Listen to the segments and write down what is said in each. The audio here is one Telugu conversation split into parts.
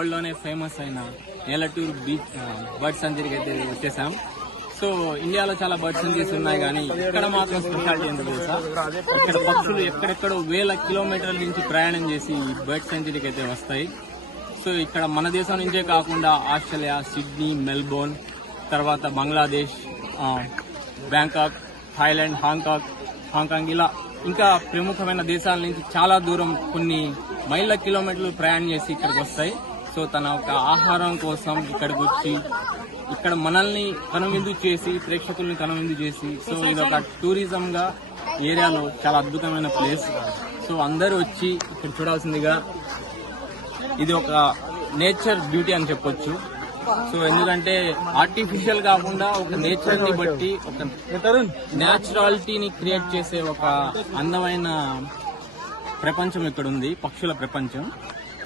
వరల్డ్లోనే ఫేమస్ అయిన నేలటూరు బీచ్ బర్డ్ సెంచరీకి అయితే వచ్చేసాం. సో ఇండియాలో చాలా బర్డ్ సెంచరీస్ ఉన్నాయి, కానీ ఇక్కడ మాత్రం స్పెషాలిటీ ఏంటో తెలుసా? ఇక్కడ పక్షులు ఎక్కడెక్కడో వేల కిలోమీటర్ల నుంచి ప్రయాణం చేసి ఈ బర్డ్ సెంచరీకి అయితే వస్తాయి. సో ఇక్కడ మన దేశం నుంచే కాకుండా ఆస్ట్రేలియా, సిడ్నీ, మెల్బోర్న్, తర్వాత బంగ్లాదేశ్, బ్యాంకాక్, థాయిలాండ్, హాంకాంగ్ ఇలా ఇంకా ప్రముఖమైన దేశాల నుంచి చాలా దూరం కొన్ని మైళ్ళ కిలోమీటర్లు ప్రయాణం చేసి ఇక్కడికి వస్తాయి. సో తన ఒక ఆహారం కోసం ఇక్కడికి వచ్చి ఇక్కడ మనల్ని కనువిందు చేసి, ప్రేక్షకుల్ని కనువిందు చేసి, సో ఇది ఒక టూరిజం గా ఏరియాలో చాలా అద్భుతమైన ప్లేస్. సో అందరూ వచ్చి ఇక్కడ చూడాల్సిందిగా, ఇది ఒక నేచర్ బ్యూటీ అని చెప్పొచ్చు. సో ఎందుకంటే ఆర్టిఫిషియల్ కాకుండా ఒక నేచర్ ని బట్టి ఒక న్యాచురాలిటీని క్రియేట్ చేసే ఒక అందమైన ప్రపంచం ఇక్కడ ఉంది, పక్షుల ప్రపంచం.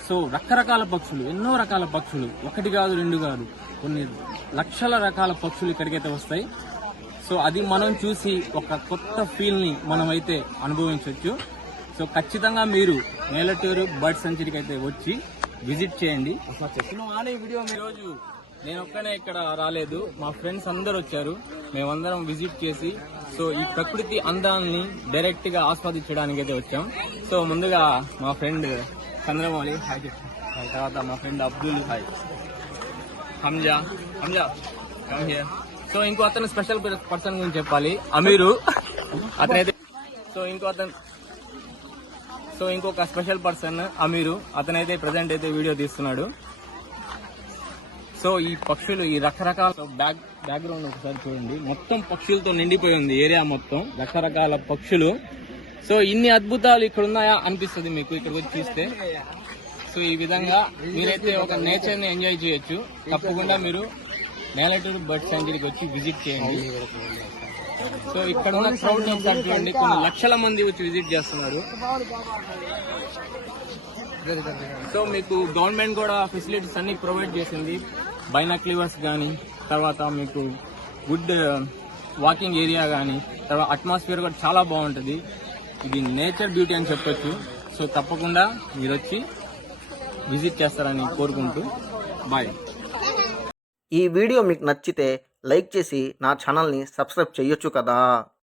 సో రకరకాల పక్షులు, ఎన్నో రకాల పక్షులు, ఒకటి కాదు రెండు కాదు, కొన్ని లక్షల రకాల పక్షులు ఇక్కడికైతే వస్తాయి. సో అది మనం చూసి ఒక కొత్త ఫీల్ ని మనమైతే అనుభవించవచ్చు. సో ఖచ్చితంగా మీరు నేలటూరు బర్డ్ సెంచరీకి అయితే వచ్చి విజిట్ చేయండి. ఈరోజు నేను ఒక్కనే ఇక్కడ రాలేదు, మా ఫ్రెండ్స్ అందరు వచ్చారు. మేమందరం విజిట్ చేసి సో ఈ ప్రకృతి అందాన్ని డైరెక్ట్ గా ఆస్వాదించడానికి అయితే వచ్చాం. సో ముందుగా మా ఫ్రెండ్ చంద్రమౌళి హాయ్ చెప్పు, తర్వాత మా friend Abdul hi, Hamza come here. So ఇంకో అతను స్పెషల్ పర్సన్ గురించి చెప్పాలి, అమీరు. అతనైతే ఇంకొక స్పెషల్ పర్సన్ అమీరు, అతనైతే ప్రజెంట్ అయితే వీడియో తీస్తున్నాడు. సో ఈ పక్షులు, ఈ రకరకాల బ్యాక్గ్రౌండ్ ఒకసారి చూడండి, మొత్తం పక్షులతో నిండిపోయి ఉంది ఏరియా మొత్తం, రకరకాల పక్షులు. సో ఇన్ని అద్భుతాలు ఇక్కడ ఉన్నాయా అనిపిస్తుంది మీకు ఇక్కడికి వచ్చి చూస్తే. సో ఈ విధంగా మీరైతే ఒక నేచర్ ని ఎంజాయ్ చేయొచ్చు. తప్పకుండా మీరు నేలటూరు బర్డ్ సెంచరీకి వచ్చి విజిట్ చేయండి. సో ఇక్కడ ఉన్న క్రౌడ్ ఒకసారి చూడండి, కొన్ని లక్షల మంది వచ్చి విజిట్ చేస్తున్నారు. సో మీకు గవర్నమెంట్ కూడా ఫెసిలిటీస్ అన్ని ప్రొవైడ్ చేసింది, బైనాక్లివర్స్ కానీ, తర్వాత మీకు గుడ్ వాకింగ్ ఏరియా కానీ, తర్వాత అట్మాస్ఫియర్ కూడా చాలా బాగుంటుంది. ఇది నేచర్ బ్యూటీ అని చెప్పొచ్చు. సో తప్పకుండా మీరు వచ్చి విజిట్ చేస్తారని కోరుకుంటూ బాయ్. ఈ వీడియో మీకు నచ్చితే లైక్ చేసి నా ఛానల్ని సబ్స్క్రైబ్ చేయొచ్చు కదా.